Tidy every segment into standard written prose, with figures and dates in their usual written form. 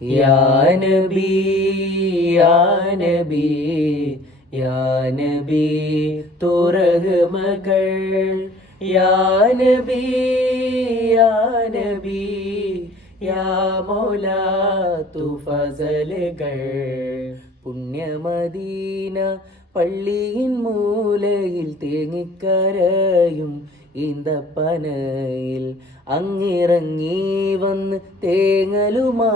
യാ നബി യാ നബി യാ നബി തൂ റഹ്മകൾ യാ നബി യാ നബി യാ മൗലാ തൂ ഫസലുകൾ. പുണ്യമദീന പള്ളിയിൻ മൂലയിൽ തേങ്ങിക്കരയും ഈന്തപ്പനയിൽ അങ്ങിറങ്ങി വന്ന് തേങ്ങലുമാറ്റിയതോർത്തു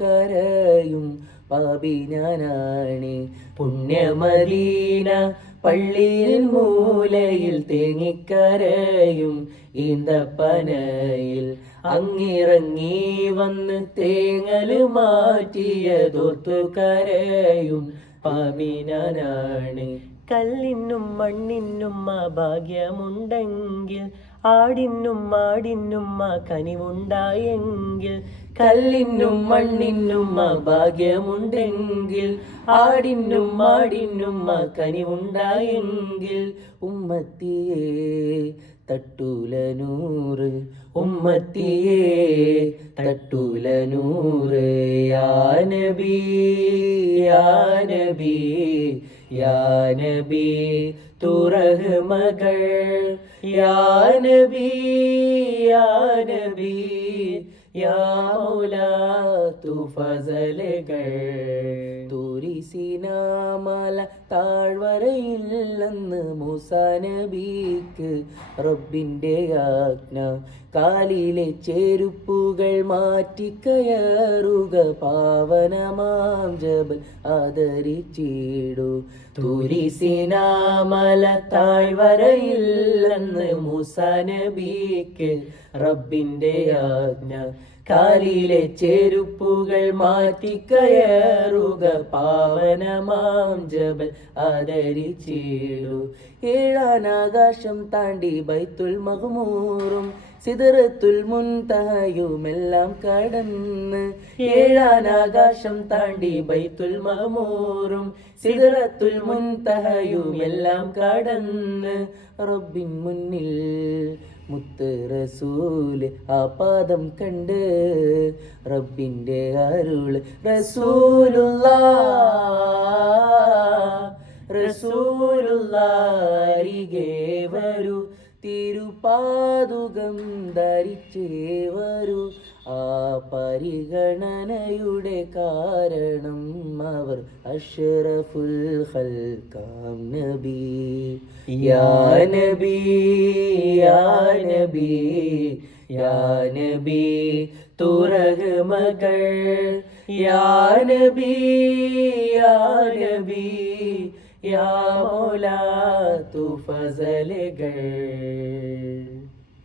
കരയും പാപി ഞാനാണ്. പുണ്യമദീന പള്ളിയിൻ മൂലയിൽ തേങ്ങിക്കരയും ഈന്തപ്പനയിൽ അങ്ങിറങ്ങി വന്ന് തേങ്ങല് മാറ്റിയതോർത്തു കരയും പാപി ഞാനാണ്. കല്ലിനും മണ്ണിനും ഭാഗ്യമുണ്ടെങ്കിൽ ആടിനും മാടിനും കനിവുണ്ടായെങ്കിൽ. കല്ലിനും മണ്ണിനും ഭാഗ്യമുണ്ടെങ്കിൽ ആടിനും മാടിനും കനിവുണ്ടായെങ്കിൽ. ഉമ്മത്തിയേ തട്ടൂല നൂറ് ഉമ്മത്തിയേ തട്ടൂല നൂറ്. യാ നബി യാ നബി യാ നബി തൂ റഹ്മകൾ യാ നബി യാ നബി യാ മൗലാ തൂ ഫസലുകൾ. തൂരിസിനാമല താഴ്വരയില്ലെന്ന് മൂസാ നബിക്ക് റബ്ബിൻ്റെ ആജ്ഞ. കാലിലെ ചെരുപ്പുകൾ മാറ്റിക്കയറുക പാവനമാം ജബൽ ആദരിച്ചിടു. തൂരിസിനാമല താഴ്വരയില്ലെന്ന് മൂസാ നബിക്ക് റബ്ബിൻ്റെ ആജ്ഞ. കാലിലെ ചെരുപ്പുകൾ മാറ്റിക്കയറുക പാവനമാം ജബൽ ആദരിച്ചിടു. ഏഴാനാകാശം താണ്ടി ബൈത്തുൽ മഖ്മൂറും സിദ്റത്തുൽ മുൻതഹയുമെല്ലാം കടന്ന്. ഏഴാനാകാശം താണ്ടി ബൈത്തുൽ മഖ്മൂറും സിദ്റത്തുൽ മുൻതഹയുമെല്ലാം കടന്ന്. റബ്ബിൻ മുന്നിൽ മുത്ത് റസൂല് ആ പാദം കണ്ട് റബ്ബിൻ്റെ അരുള് റസൂലുള്ളാഹ് അരികെ വരൂ തിരുപാദുകം ധരിച്ചേ വരൂ. ആ പരിഗണനയുടെ കാരണം അവർ അഷ്റഫുൽ ഖൽഖാം നബി. യാ നബി യാ നബി യാ നബി തൂ റഹ്മകൾ യാ നബി യാ നബി യാ മൗലാ തൂ ഫസലുകൾ.